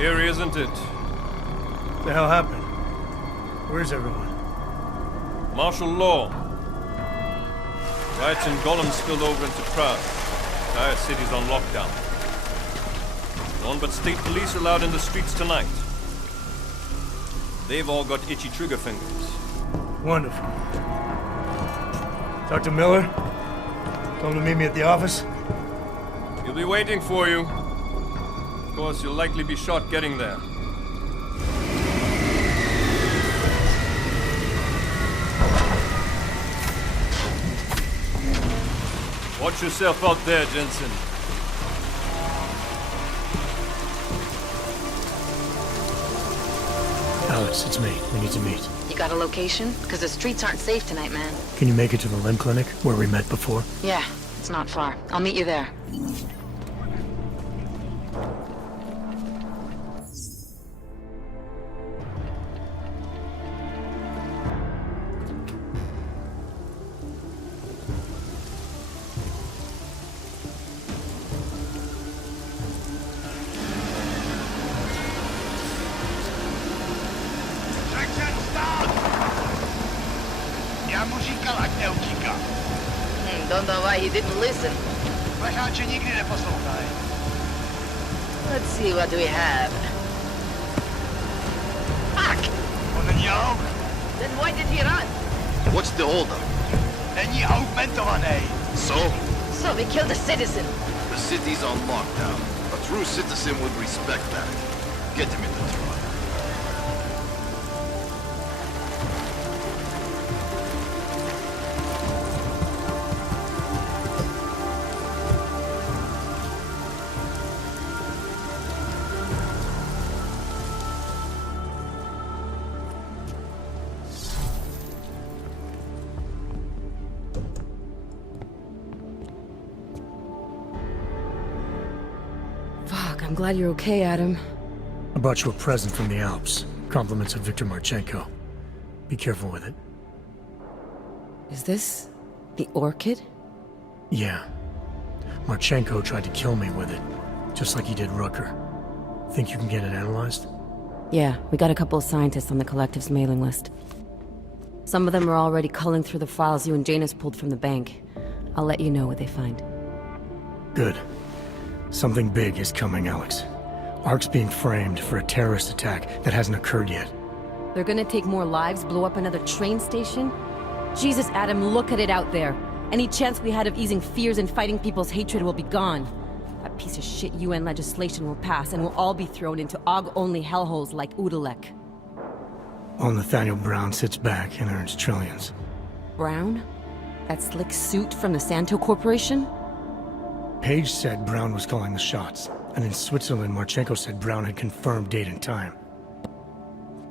Eerie, isn't it? What the hell happened? Where's everyone? Martial law. Riots in Gollum spilled over into Prague. Entire city's on lockdown. No one but state police allowed in the streets tonight. They've all got itchy trigger fingers. Wonderful. Talk to Miller? Tell him to meet me at the office? He'll be waiting for you. Of course, you'll likely be shot getting there. Watch yourself out there, Jensen. Alex, it's me. We need to meet. You got a location? Because the streets aren't safe tonight, man. Can you make it to the limb clinic, where we met before? Yeah, it's not far. I'll meet you there. Don't know why he didn't listen. Let's see what we have. Fuck! Then why did he run? What's the holdup? So? So we killed a citizen. The city's on lockdown. A true citizen would respect that. Get him in the truck. I'm glad you're okay, Adam. I brought you a present from the Alps. Compliments of Victor Marchenko. Be careful with it. Is this the orchid? Yeah. Marchenko tried to kill me with it, just like he did Rucker. Think you can get it analyzed? Yeah, we got a couple of scientists on the Collective's mailing list. Some of them are already culling through the files you and Janus pulled from the bank. I'll let you know what they find. Good. Something big is coming, Alex. Ark's being framed for a terrorist attack that hasn't occurred yet. They're gonna take more lives, blow up another train station? Jesus, Adam, look at it out there. Any chance we had of easing fears and fighting people's hatred will be gone. That piece of shit UN legislation will pass, and we'll all be thrown into Aug-only hellholes like Udalek. While Nathaniel Brown sits back and earns trillions. Brown? That slick suit from the Santo Corporation? Page said Brown was calling the shots, and in Switzerland, Marchenko said Brown had confirmed date and time.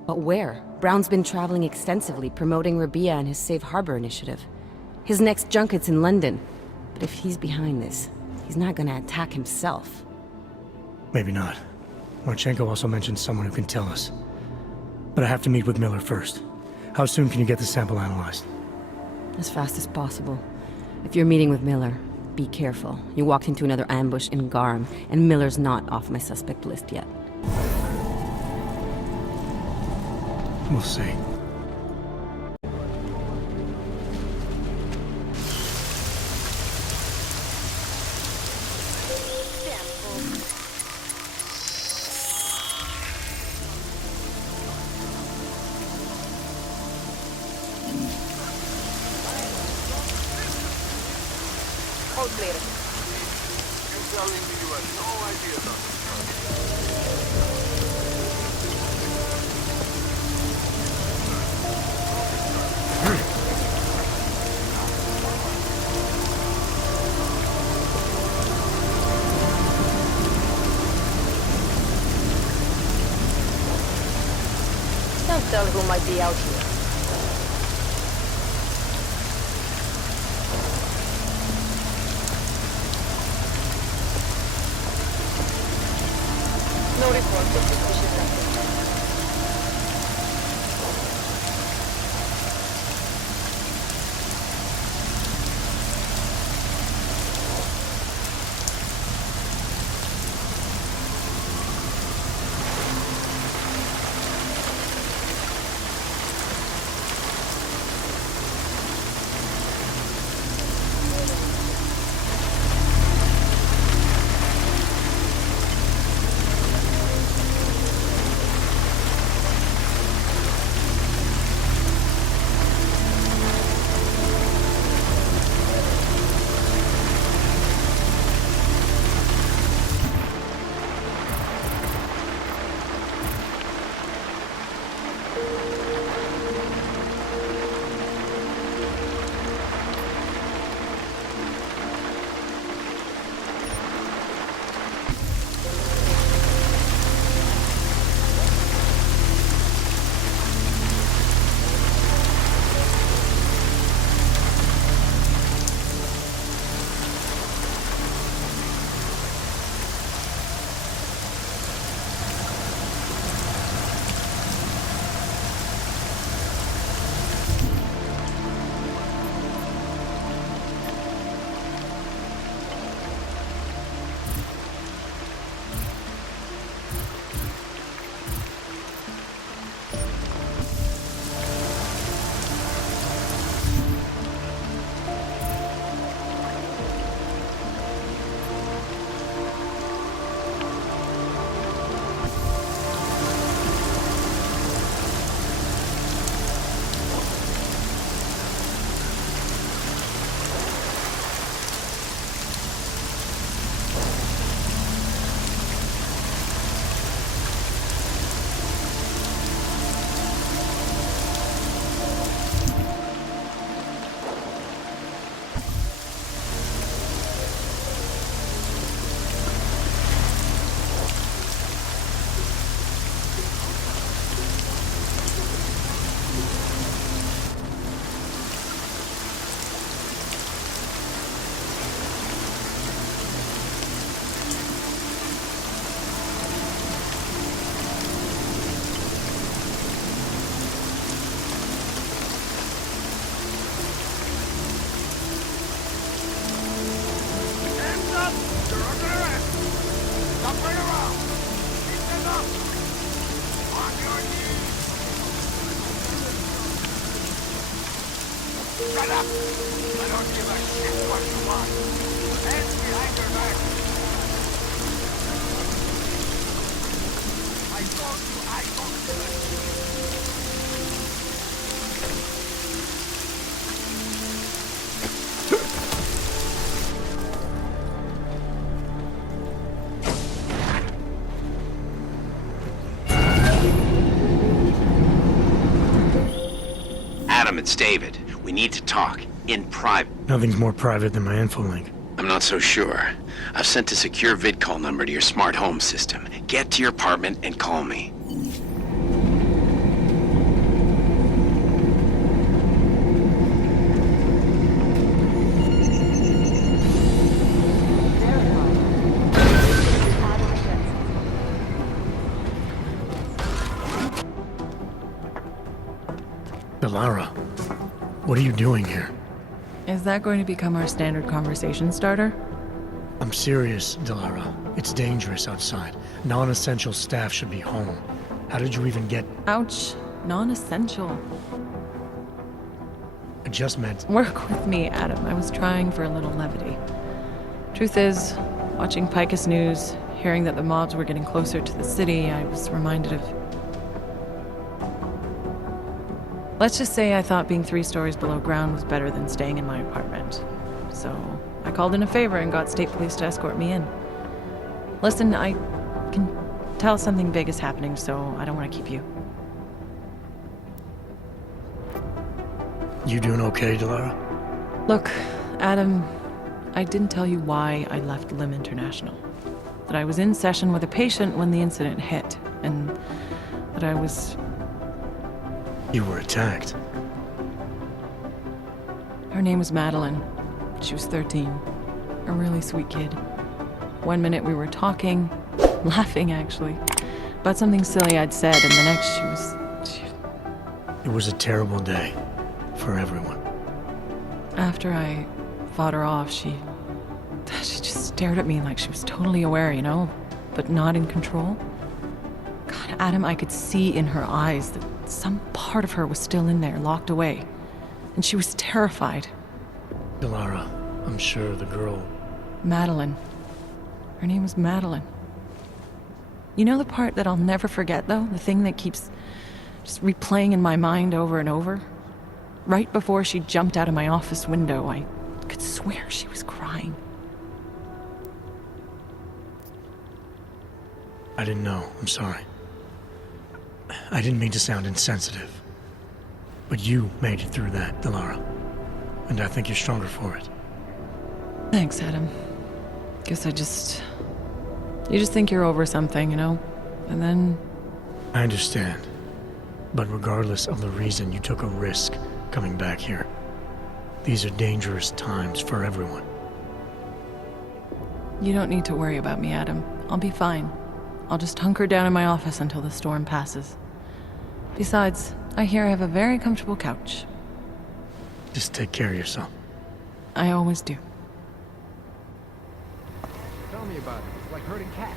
But where? Brown's been traveling extensively, promoting Rabia and his Safe Harbor initiative. His next junket's in London. But if he's behind this, he's not gonna attack himself. Maybe not. Marchenko also mentioned someone who can tell us. But I have to meet with Miller first. How soon can you get the sample analyzed? As fast as possible. If you're meeting with Miller, be careful. You walked into another ambush in Garum, and Miller's not off my suspect list yet. We'll see. Don't tell who might be out here. No report of suspicious activity. Shut up! I don't give a shit what you want. Hands behind your back. I told you I don't give a shit. Adam, it's David. We need to talk. In private. Nothing's more private than my info link. I'm not so sure. I've sent a secure vid call number to your smart home system. Get to your apartment and call me. Lara, what are you doing here? Is that going to become our standard conversation starter? I'm serious, Delara. It's dangerous outside. Non-essential staff should be home. How did you even get... Ouch. Non-essential. I just meant... Work with me, Adam. I was trying for a little levity. Truth is, watching Picus News, hearing that the mobs were getting closer to the city, I was reminded of... Let's just say I thought being 3 stories below ground was better than staying in my apartment. So, I called in a favor and got state police to escort me in. Listen, I can tell something big is happening, so I don't want to keep you. You doing okay, Delara? Look, Adam, I didn't tell you why I left Lim International. That I was in session with a patient when the incident hit, and that I was... You were attacked. Her name was Madeline. She was 13. A really sweet kid. One minute we were talking, laughing actually, about something silly I'd said, and the next she was... It was a terrible day. For everyone. After I fought her off, she just stared at me like she was totally aware, you know, but not in control. God, Adam, I could see in her eyes that some part of her was still in there, locked away. And she was terrified. Delara, I'm sure the girl... Madeline. Her name was Madeline. You know the part that I'll never forget, though? The thing that keeps just replaying in my mind over and over? Right before she jumped out of my office window, I could swear she was crying. I didn't know. I'm sorry. I didn't mean to sound insensitive. But you made it through that, Delara. And I think you're stronger for it. Thanks, Adam. Guess you just think you're over something, you know? And then... I understand. But regardless of the reason, you took a risk coming back here. These are dangerous times for everyone. You don't need to worry about me, Adam. I'll be fine. I'll just hunker down in my office until the storm passes. Besides, I hear I have a very comfortable couch. Just take care of yourself. I always do. Tell me about it. It's like herding cats.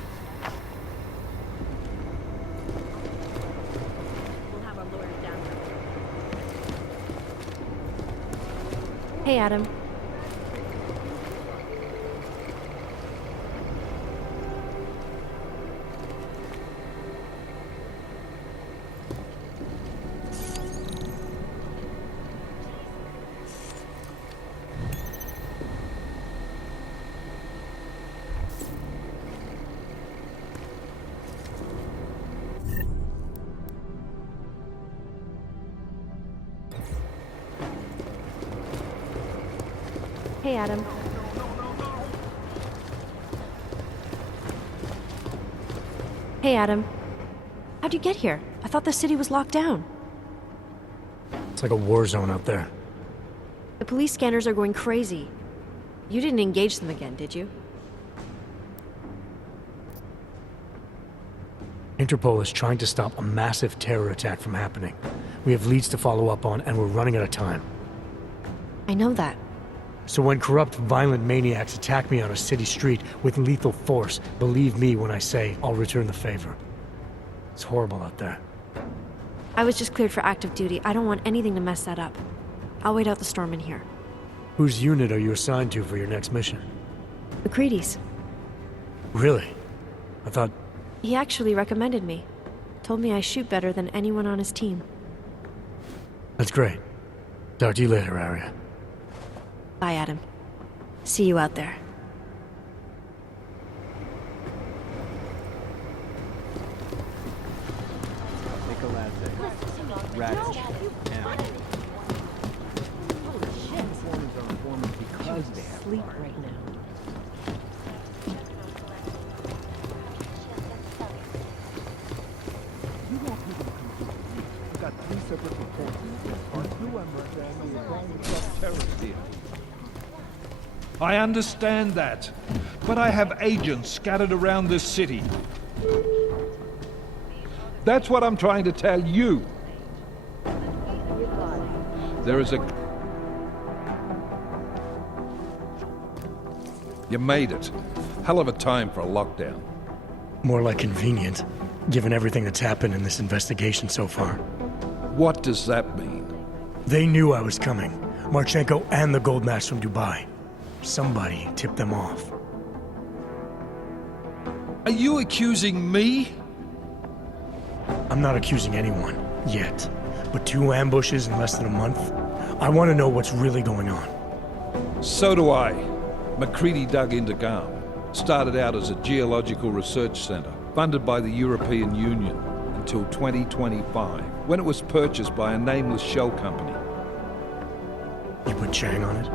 We'll have our lawyers down. Hey, Adam. Hey, Adam. Hey, Adam. How'd you get here? I thought the city was locked down. It's like a war zone out there. The police scanners are going crazy. You didn't engage them again, did you? Interpol is trying to stop a massive terror attack from happening. We have leads to follow up on, and we're running out of time. I know that. So when corrupt, violent maniacs attack me on a city street with lethal force, believe me when I say I'll return the favor. It's horrible out there. I was just cleared for active duty. I don't want anything to mess that up. I'll wait out the storm in here. Whose unit are you assigned to for your next mission? McCready's. Really? I thought... He actually recommended me. Told me I shoot better than anyone on his team. That's great. Talk to you later, Arya. Bye, Adam. See you out there. Sleep right now. I've got 3 separate reports. Part 2, I'm recommending a gang of self-terrorists here. I understand that, but I have agents scattered around this city. That's what I'm trying to tell you. There is a... You made it. Hell of a time for a lockdown. More like convenient, given everything that's happened in this investigation so far. What does that mean? They knew I was coming. Marchenko and the gold mask from Dubai. Somebody tipped them off. Are you accusing me? I'm not accusing anyone, yet. But 2 ambushes in less than a month? I want to know what's really going on. So do I. McCready dug into GARM. Started out as a geological research center, funded by the European Union, until 2025, when it was purchased by a nameless shell company. You put Chang on it?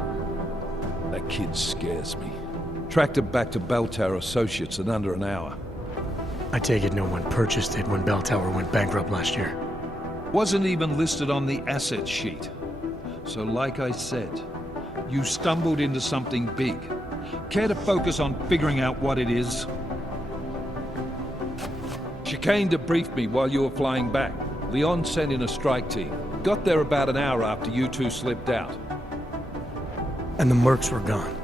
That kid scares me. Tracked it back to Bell Tower Associates in under an hour. I take it no one purchased it when Bell Tower went bankrupt last year. Wasn't even listed on the asset sheet. So like I said, you stumbled into something big. Care to focus on figuring out what it is? Chicane debriefed me while you were flying back. Leon sent in a strike team. Got there about an hour after you two slipped out. And the mercs were gone.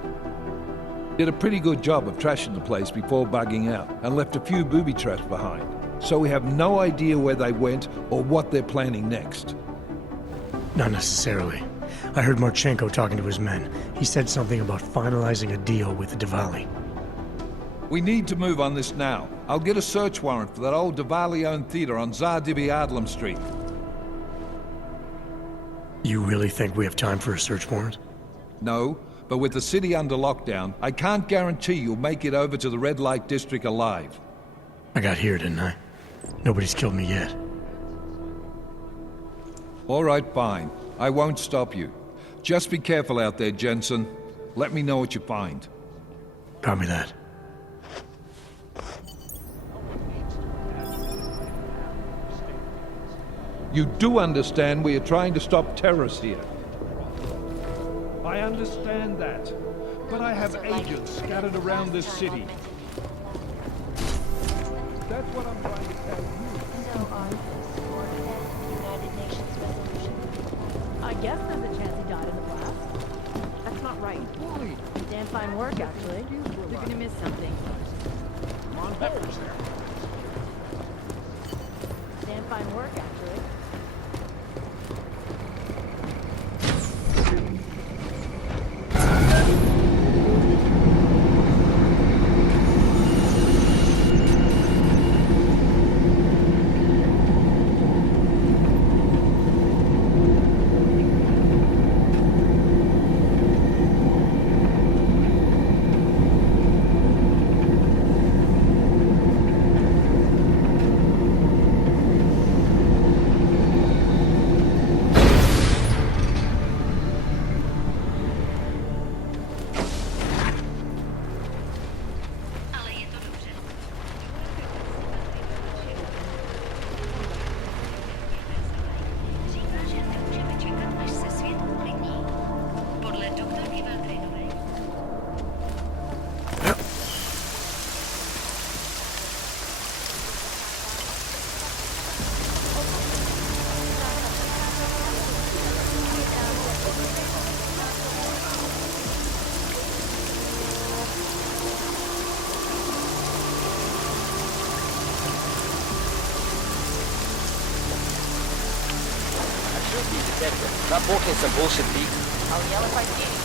Did a pretty good job of trashing the place before bugging out, and left a few booby traps behind. So we have no idea where they went or what they're planning next. Not necessarily. I heard Marchenko talking to his men. He said something about finalizing a deal with the Diwali. We need to move on this now. I'll get a search warrant for that old Diwali-owned theater on Zardibi Adlam Street. You really think we have time for a search warrant? No, but with the city under lockdown, I can't guarantee you'll make it over to the red light district alive. I got here, didn't I? Nobody's killed me yet. All right, fine. I won't stop you. Just be careful out there, Jensen. Let me know what you find. Copy that. You do understand we are trying to stop terrorists here. I understand that, but I have agents scattered around this city. That's what I'm trying to tell you. So Augs support United Nations resolution. I guess there's a chance he died in the blast. That's not right. Damn fine work, actually. You're gonna miss something. Come on, Peppers there. Damn fine work, actually. sector. Not walking some bullshit beat. I'll yell if I see anything.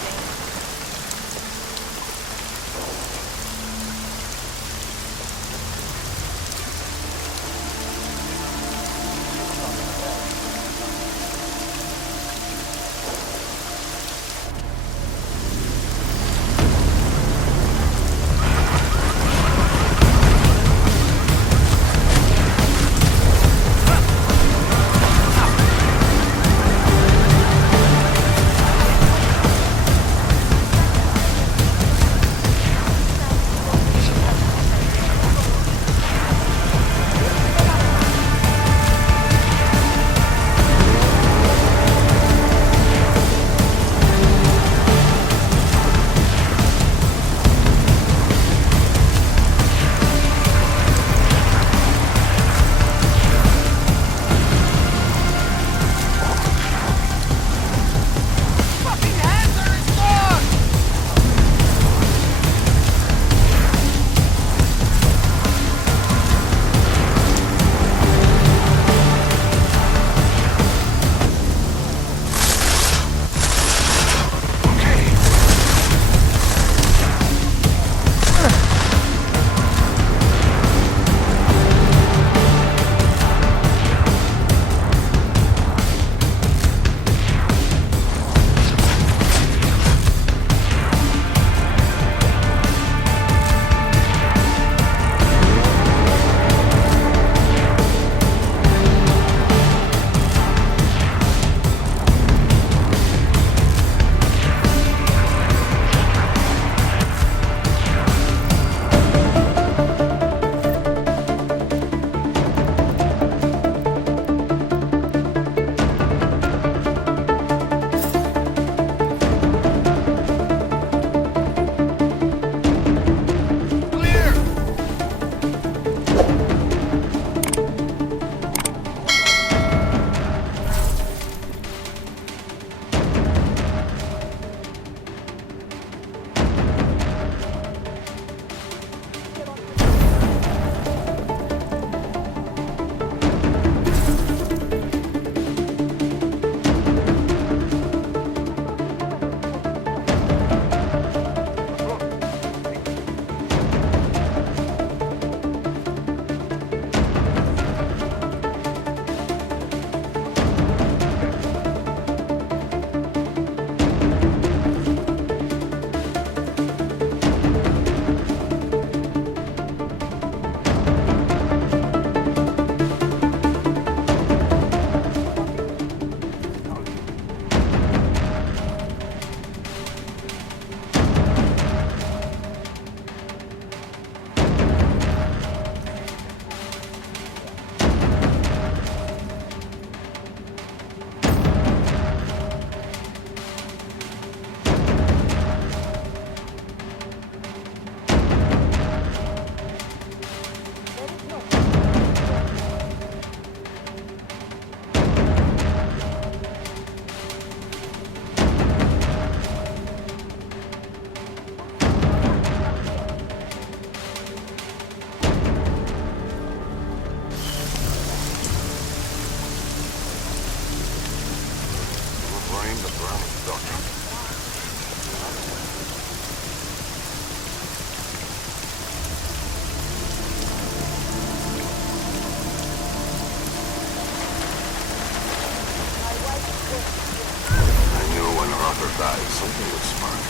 Something looks smart.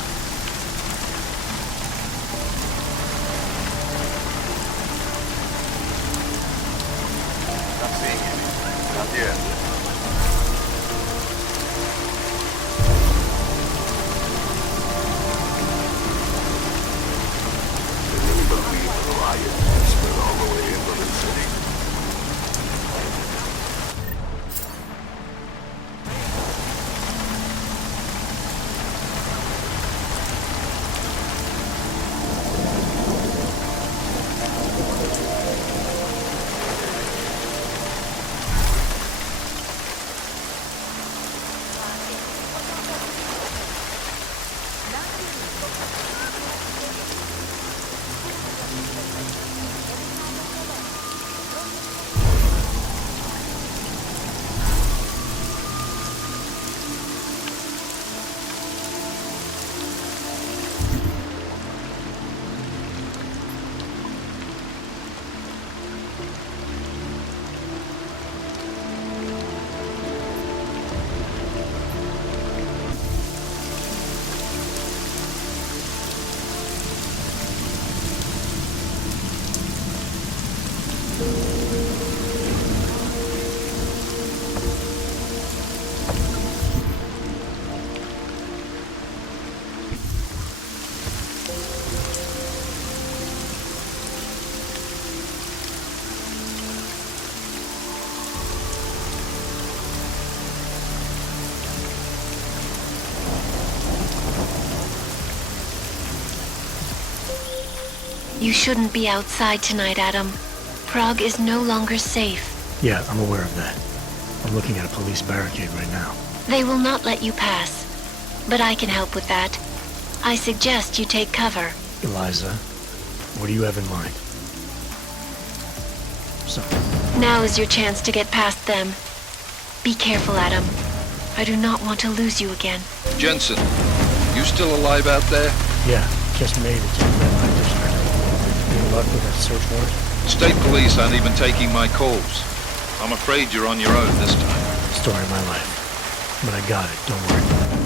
Not seeing anything. Not yet. Can you believe the riot spread all the way into the city? You shouldn't be outside tonight, Adam. Prague is no longer safe. Yeah, I'm aware of that. I'm looking at a police barricade right now. They will not let you pass. But I can help with that. I suggest you take cover. Eliza, what do you have in mind? So... Now is your chance to get past them. Be careful, Adam. I do not want to lose you again. Jensen, you still alive out there? Yeah, just made it to the red light district. Any luck with that search warrant? State police aren't even taking my calls. I'm afraid you're on your own this time. Story of my life. But I got it, don't worry.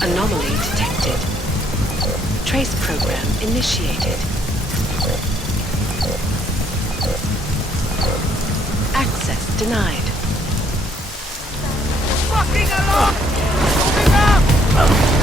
Anomaly detected. Trace program initiated. Access denied. Fucking along! Moving up!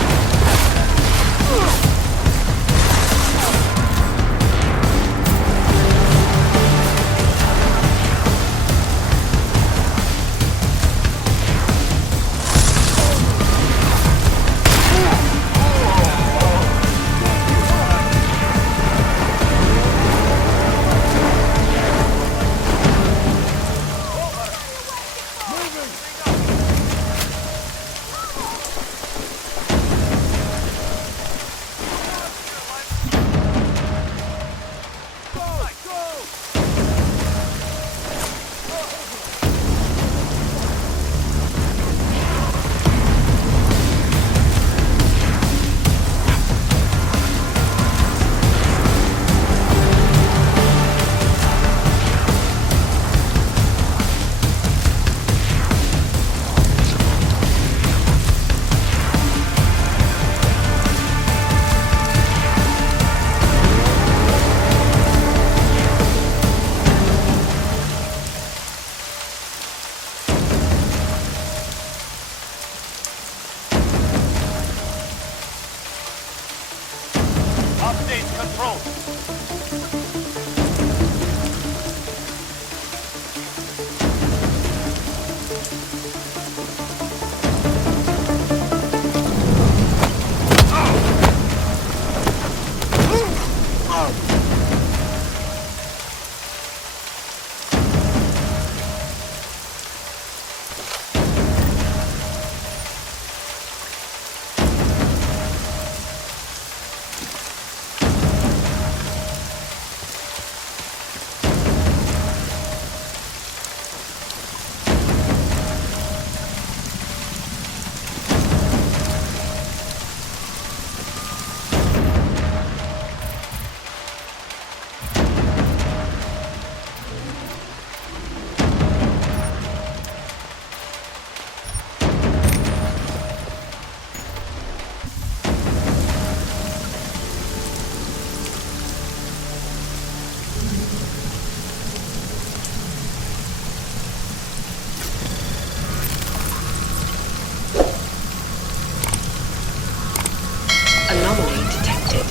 Anomaly detected.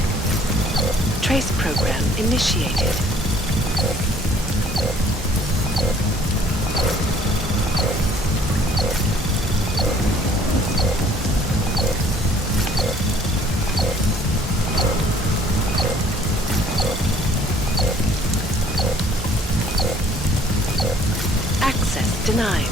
Trace program initiated. Access denied.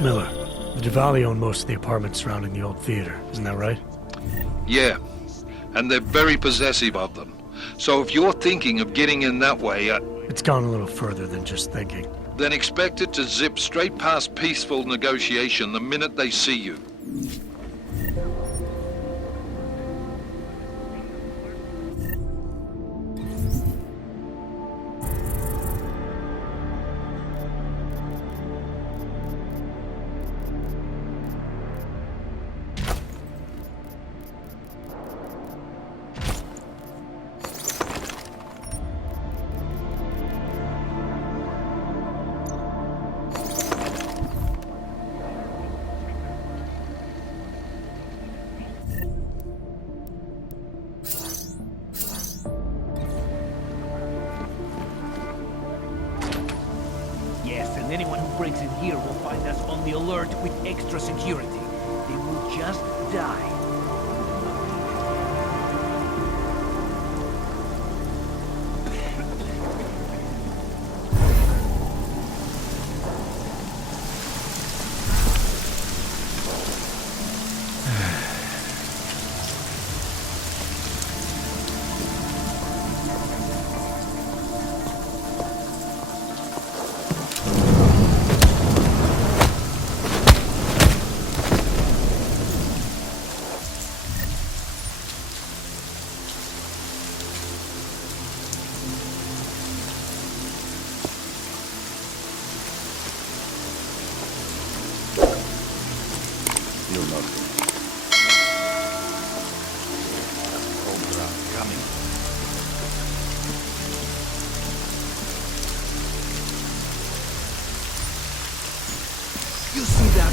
Miller, the Duvali own most of the apartments surrounding the old theater, isn't that right? Yeah, and they're very possessive of them. So if you're thinking of getting in that way, It's gone a little further than just thinking. then expect it to zip straight past peaceful negotiation the minute they see you. Yes, and anyone who breaks in here will find us on the alert with extra security. They will just die. Feel nothing. Cobra coming. You see that?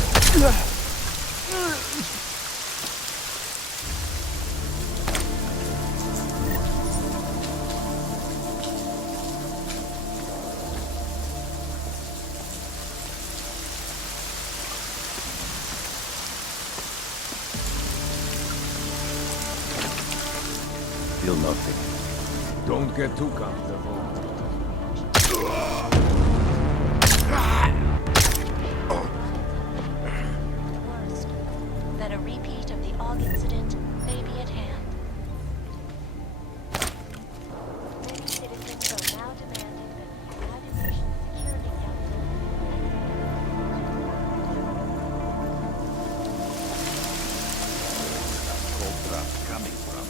Feel nothing. Don't get too comfortable. Worst, that a repeat of the Aug incident may be at hand. Many citizens are now demanding that the Immersion Security Council Cobra coming from.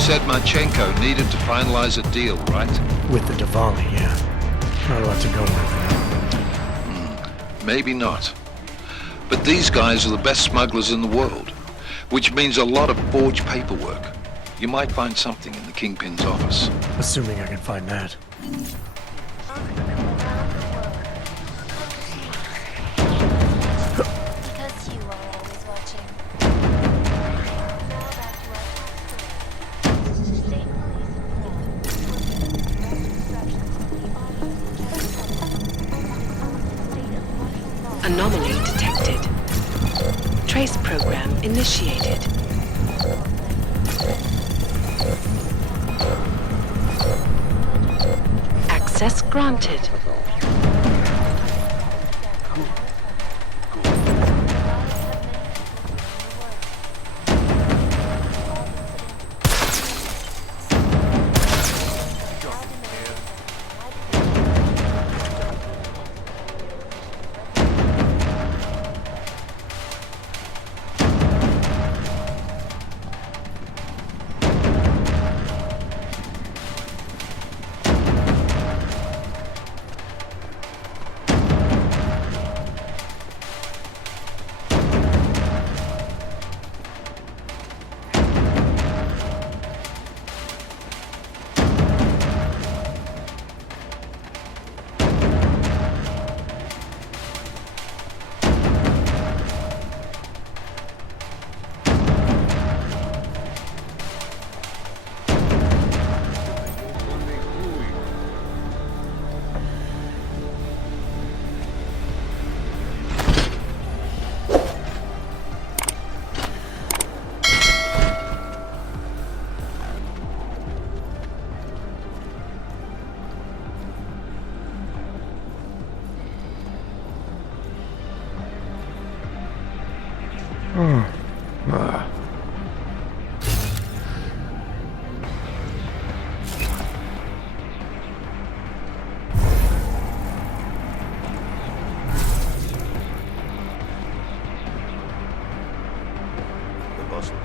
said Marchenko needed to finalize a deal, right? With the Diwali, yeah. Not a lot to go with. Maybe not. But these guys are the best smugglers in the world, which means a lot of forged paperwork. You might find something in the Kingpin's office. Assuming I can find that. Anomaly detected. Trace program initiated. Access granted.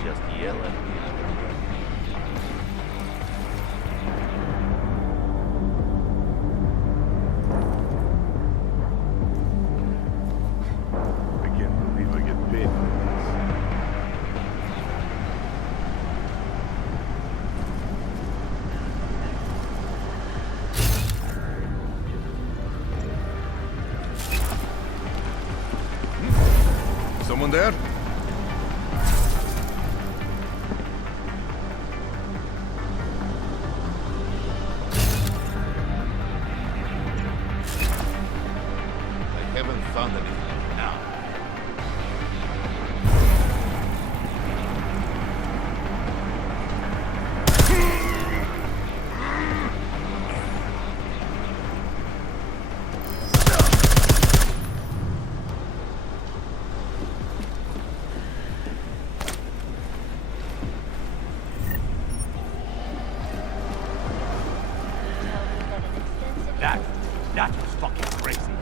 Just yell at me. I can't believe I get paid for this. Someone there? Found anything now. That was fucking crazy.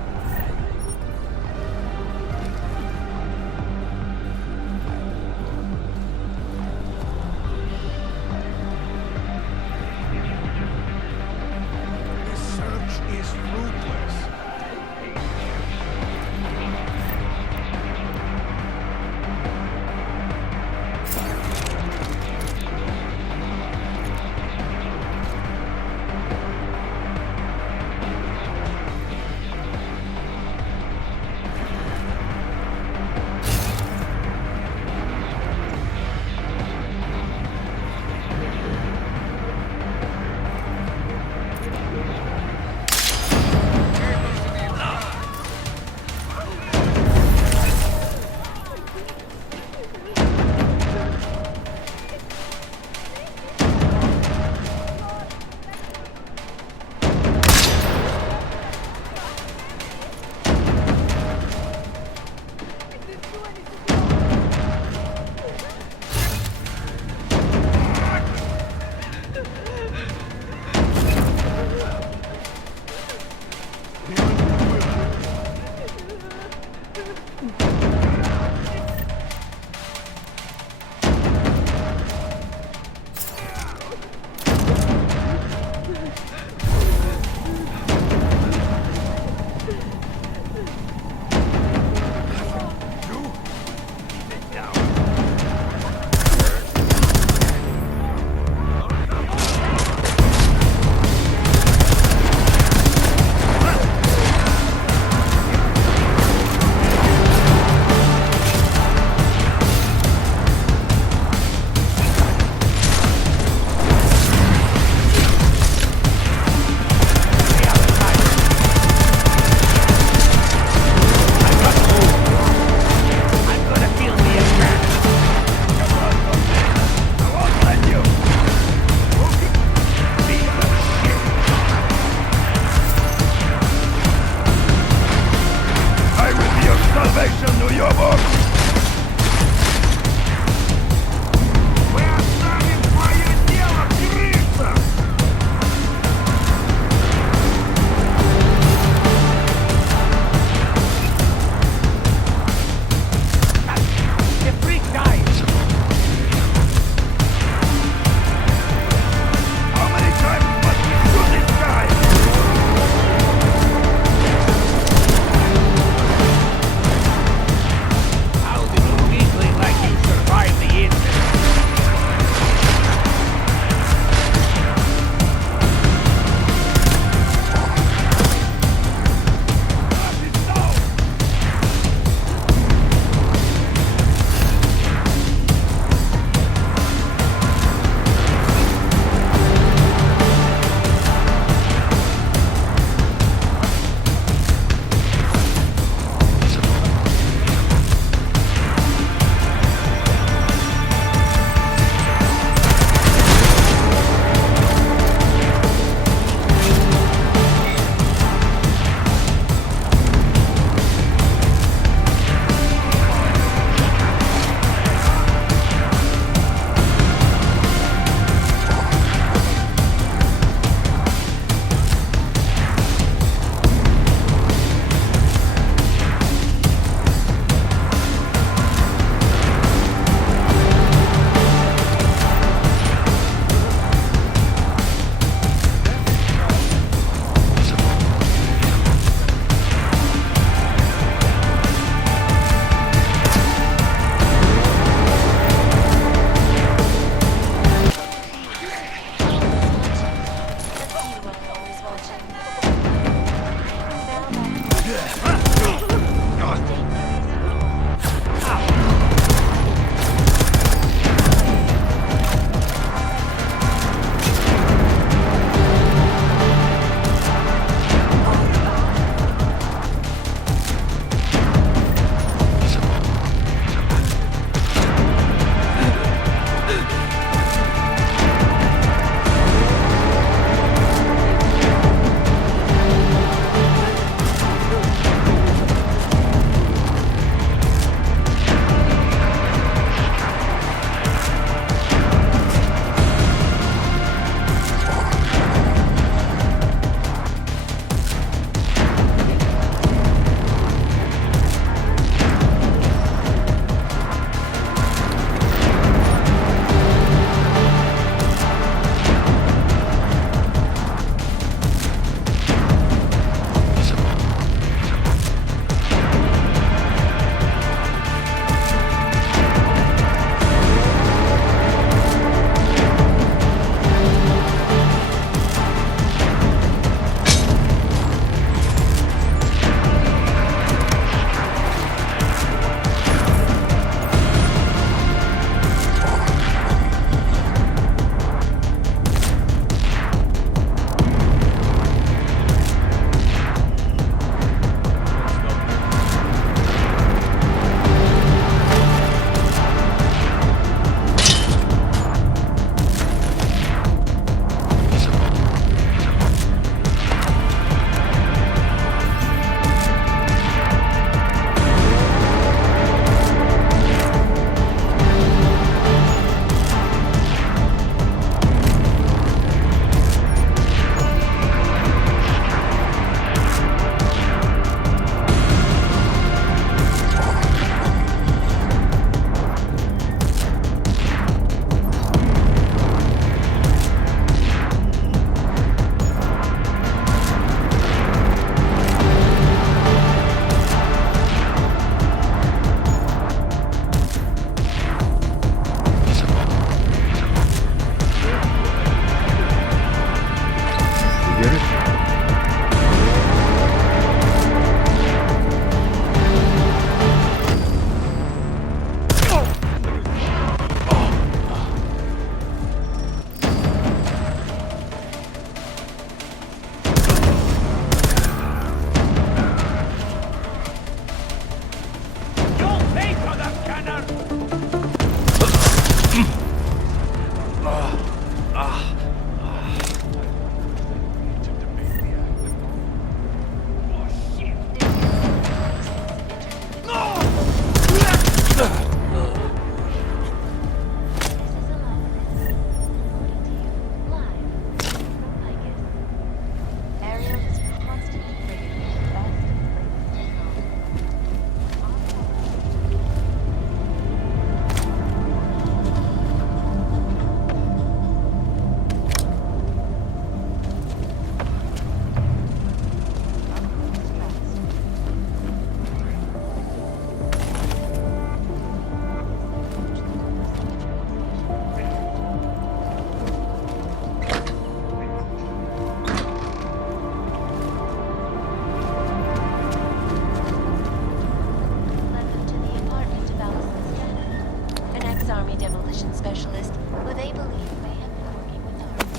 specialist who they believe may have been working with Augs.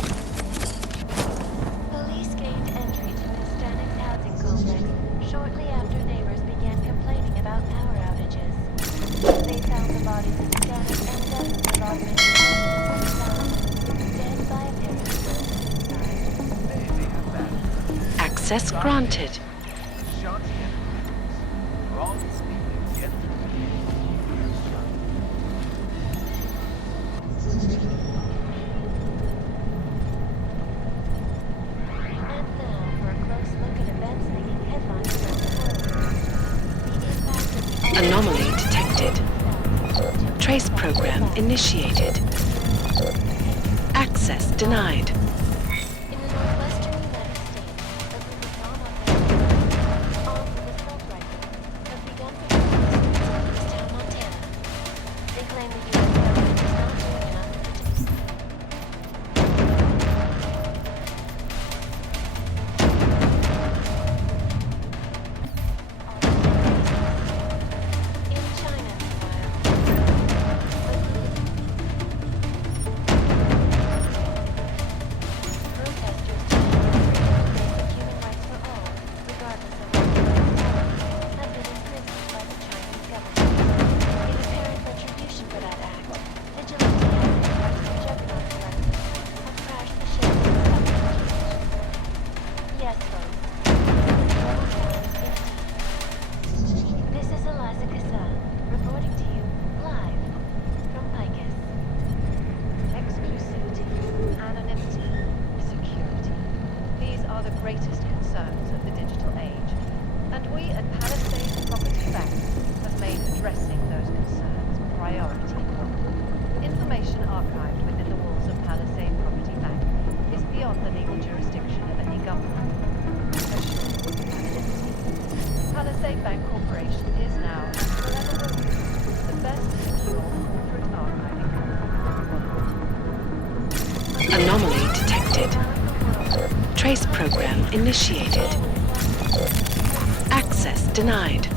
Police gained entry to the static housing complex shortly after neighbors began complaining about power outages. They found the bodies of static and dozens of augmented dead by apparent suicide. Access granted. Anomaly detected. Trace program initiated. Access denied. In the northwestern United States, a group of non-augmented armed with assault rifles have begun patrolling the streets of Easttown, Montana. They claim the U.S. government is not doing enough to Anomaly detected. Trace program initiated. Access denied.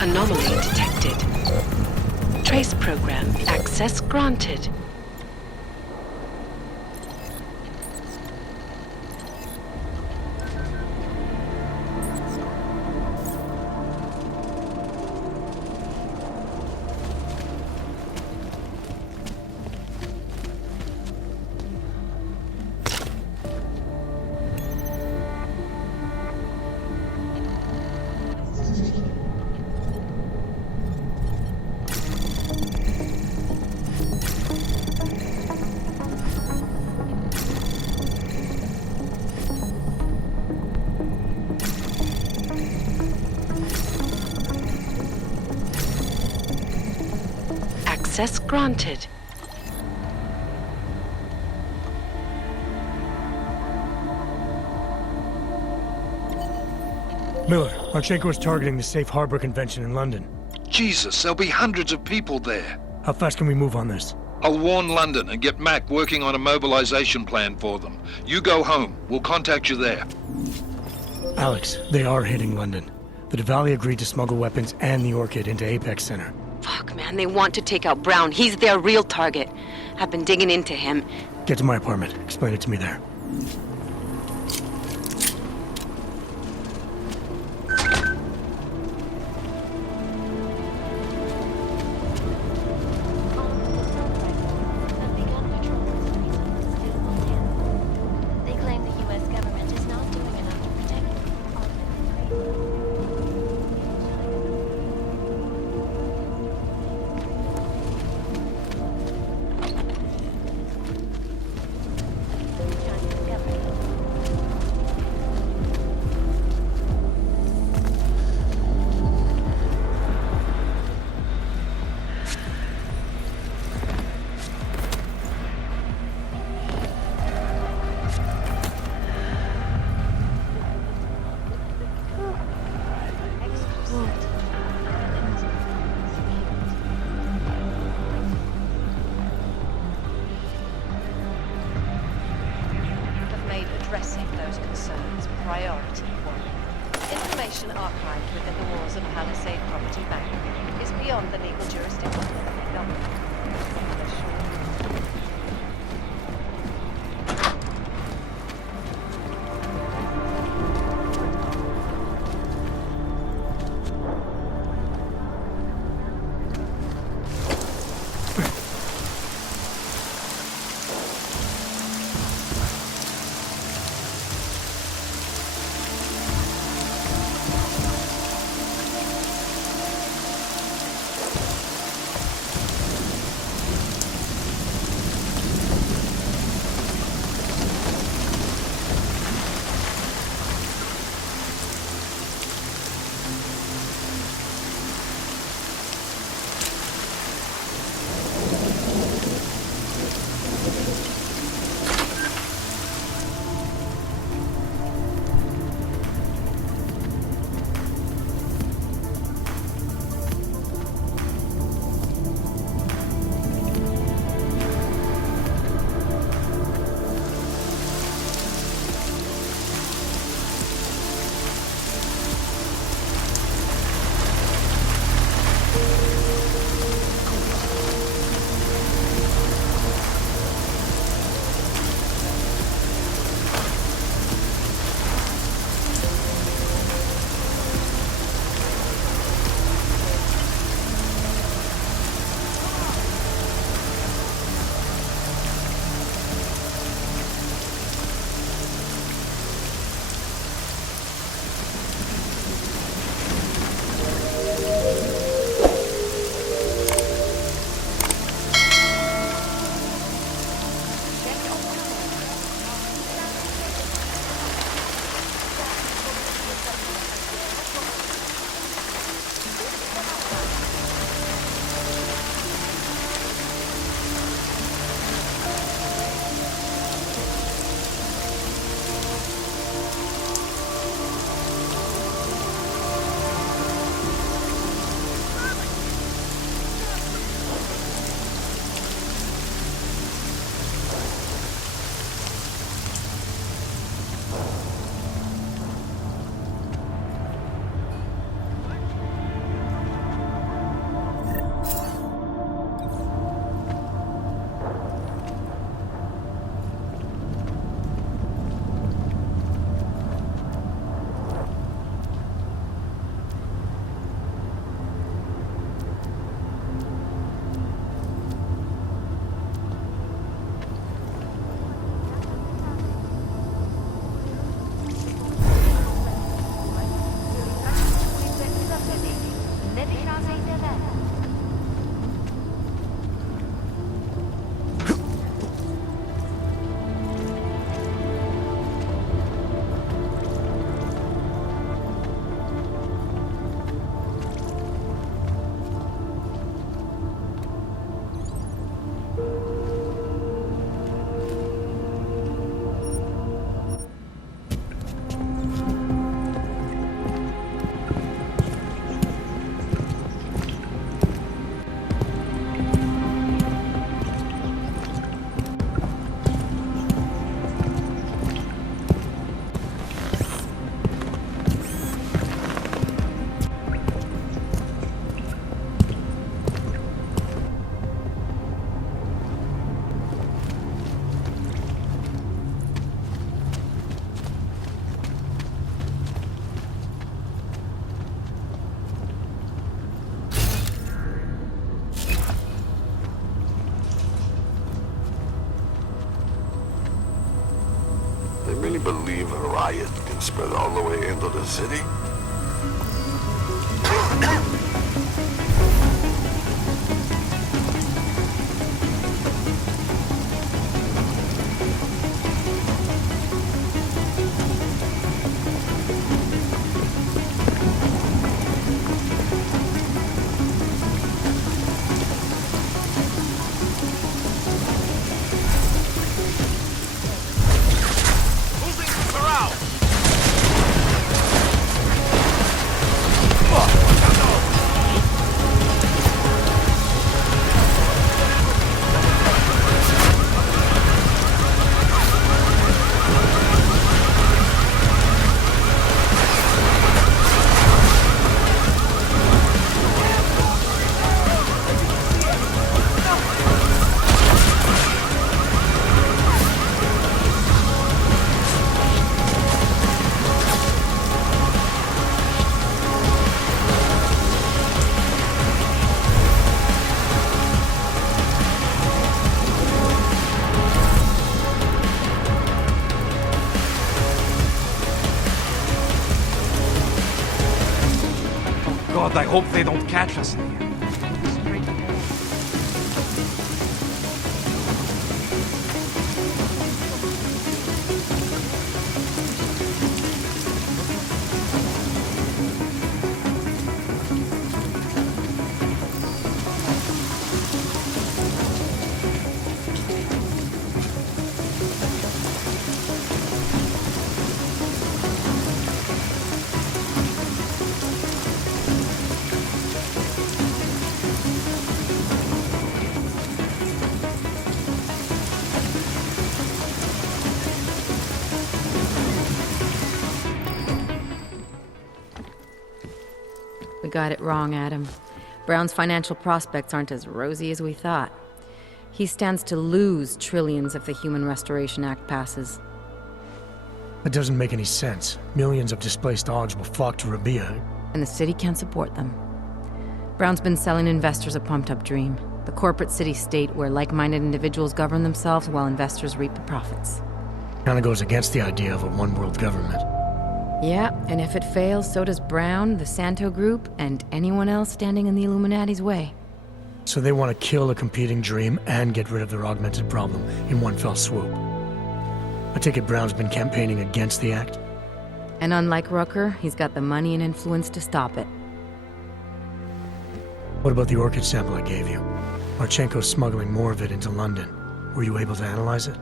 Anomaly detected. Trace program access granted. Access granted. Miller, Marchenko is targeting the Safe Harbor Convention in London. Jesus, there'll be hundreds of people there. How fast can we move on this? I'll warn London and get Mac working on a mobilization plan for them. You go home. We'll contact you there. Alex, they are hitting London. The Diwali agreed to smuggle weapons and the Orchid into Apex Center. Fuck, man, they want to take out Brown. He's their real target. I've been digging into him. Get to my apartment. Explain it to me there. They claim the U.S. government is not doing enough to protect addressing those concerns priority one. Information archived within the walls of Palisade Property Bank is beyond the legal jurisdiction of the government. They really believe a riot can spread all the way into the city? God, I hope they don't catch us in here. We got it wrong, Adam. Brown's financial prospects aren't as rosy as we thought. He stands to lose trillions if the Human Restoration Act passes. That doesn't make any sense. Millions of displaced Augs will flock to Rabia. And the city can't support them. Brown's been selling investors a pumped-up dream. The corporate city-state where like-minded individuals govern themselves while investors reap the profits. Kinda goes against the idea of a one-world government. Yeah, and if it fails, so does Brown, the Santo Group, and anyone else standing in the Illuminati's way. So they want to kill a competing dream and get rid of their augmented problem in one fell swoop. I take it Brown's been campaigning against the act? And unlike Rucker, he's got the money and influence to stop it. What about the orchid sample I gave you? Marchenko's smuggling more of it into London. Were you able to analyze it?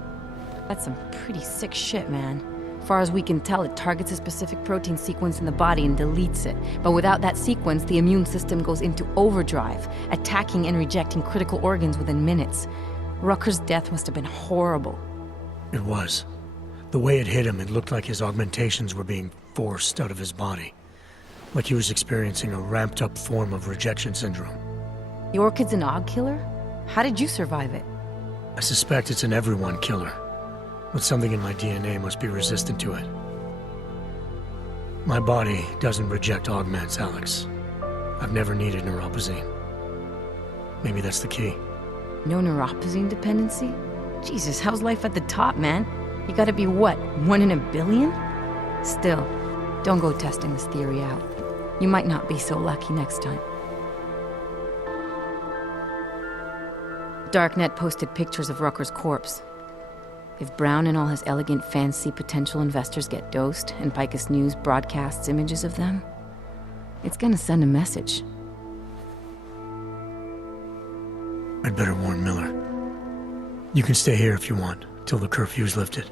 That's some pretty sick shit, man. Far as we can tell, it targets a specific protein sequence in the body and deletes it. But without that sequence, the immune system goes into overdrive, attacking and rejecting critical organs within minutes. Rucker's death must have been horrible. It was. The way it hit him, it looked like his augmentations were being forced out of his body. Like he was experiencing a ramped-up form of rejection syndrome. The orchid's an Aug killer? How did you survive it? I suspect it's an everyone killer. But something in my DNA must be resistant to it. My body doesn't reject augments, Alex. I've never needed neuropozyne. Maybe that's the key. No neuropozyne dependency? Jesus, how's life at the top, man? You gotta be what, 1 in a billion? Still, don't go testing this theory out. You might not be so lucky next time. Darknet posted pictures of Rucker's corpse. If Brown and all his elegant fancy potential investors get dosed, and Picus News broadcasts images of them, it's gonna send a message. I'd better warn Miller. You can stay here if you want, till the curfew's lifted.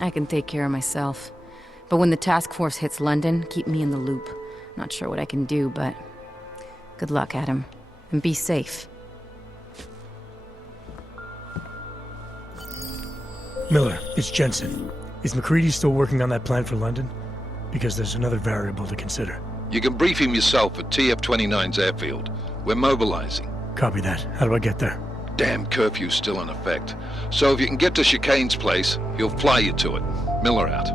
I can take care of myself. But when the task force hits London, keep me in the loop. Not sure what I can do, but good luck, Adam. And be safe. Miller, it's Jensen. Is McCready still working on that plan for London? Because there's another variable to consider. You can brief him yourself at TF-29's airfield. We're mobilizing. Copy that. How do I get there? Damn curfew's still in effect. So if you can get to Chicane's place, he'll fly you to it. Miller out.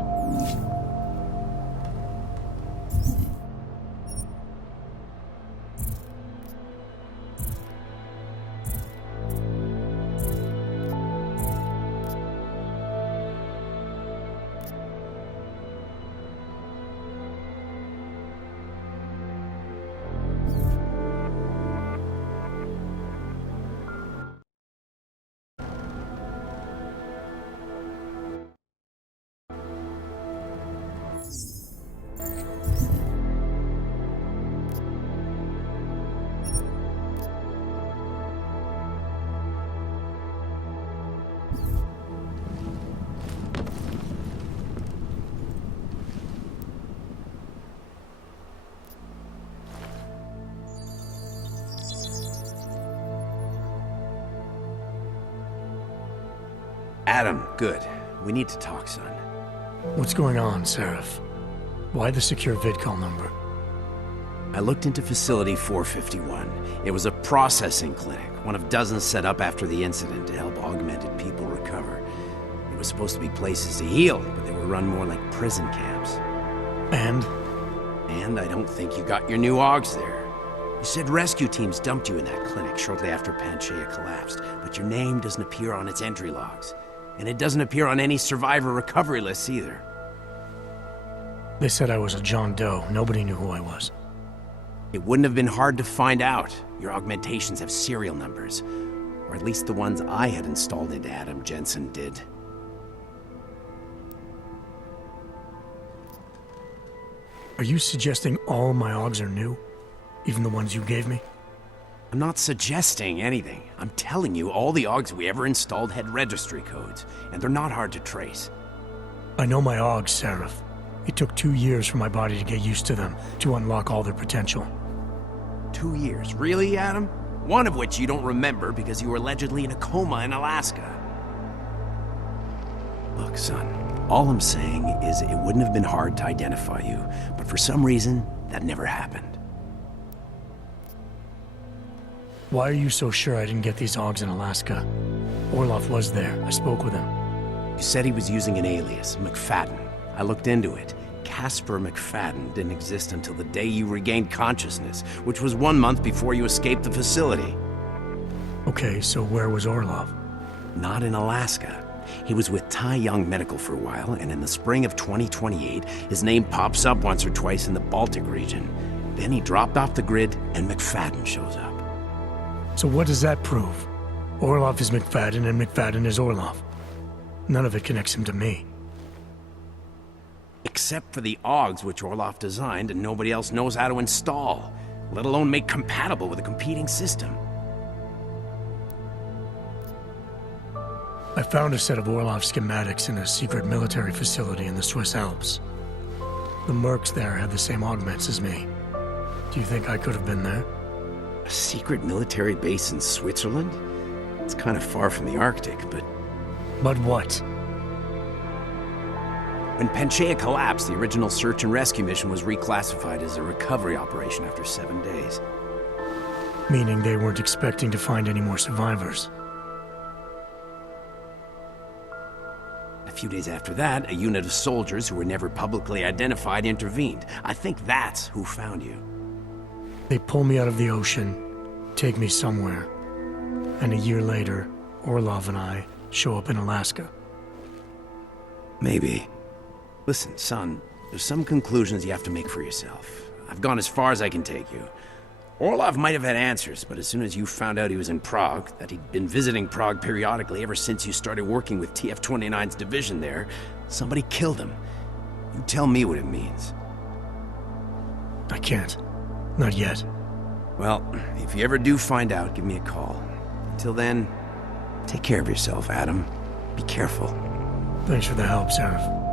Adam, good. We need to talk, son. What's going on, Seraph? Why the secure vidcall number? I looked into Facility 451. It was a processing clinic, one of dozens set up after the incident to help augmented people recover. It was supposed to be places to heal, but they were run more like prison camps. And? And I don't think you got your new Augs there. You said rescue teams dumped you in that clinic shortly after Panchaea collapsed, but your name doesn't appear on its entry logs. And it doesn't appear on any survivor recovery lists either. They said I was a John Doe. Nobody knew who I was. It wouldn't have been hard to find out. Your augmentations have serial numbers. Or at least the ones I had installed into Adam, Jensen did. Are you suggesting all my Augs are new? Even the ones you gave me? I'm not suggesting anything. I'm telling you, all the Augs we ever installed had registry codes, and they're not hard to trace. I know my Augs, Seraph. It took 2 years for my body to get used to them, to unlock all their potential. 2 years? Really, Adam? One of which you don't remember because you were allegedly in a coma in Alaska. Look, son, all I'm saying is it wouldn't have been hard to identify you, but for some reason, that never happened. Why are you so sure I didn't get these Augs in Alaska? Orloff was there. I spoke with him. You said he was using an alias, McFadden. I looked into it. Casper McFadden didn't exist until the day you regained consciousness, which was 1 month before you escaped the facility. Okay, so where was Orloff? Not in Alaska. He was with Tai Young Medical for a while, and in the spring of 2028, his name pops up once or twice in the Baltic region. Then he dropped off the grid, and McFadden shows up. So what does that prove? Orloff is McFadden, and McFadden is Orloff. None of it connects him to me. Except for the Augs which Orloff designed and nobody else knows how to install, let alone make compatible with a competing system. I found a set of Orloff schematics in a secret military facility in the Swiss Alps. The mercs there had the same augments as me. Do you think I could have been there? A secret military base in Switzerland? It's kind of far from the Arctic, but... But what? When Panchaea collapsed, the original search and rescue mission was reclassified as a recovery operation after 7 days. Meaning they weren't expecting to find any more survivors. A few days after that, a unit of soldiers who were never publicly identified intervened. I think that's who found you. They pull me out of the ocean, take me somewhere, and a year later, Orlov and I show up in Alaska. Maybe. Listen, son, there's some conclusions you have to make for yourself. I've gone as far as I can take you. Orlov might have had answers, but as soon as you found out he was in Prague, that he'd been visiting Prague periodically ever since you started working with TF-29's division there, somebody killed him. You tell me what it means. I can't. Not yet. Well, if you ever do find out, give me a call. Until then, take care of yourself, Adam. Be careful. Thanks for the help, Seraph.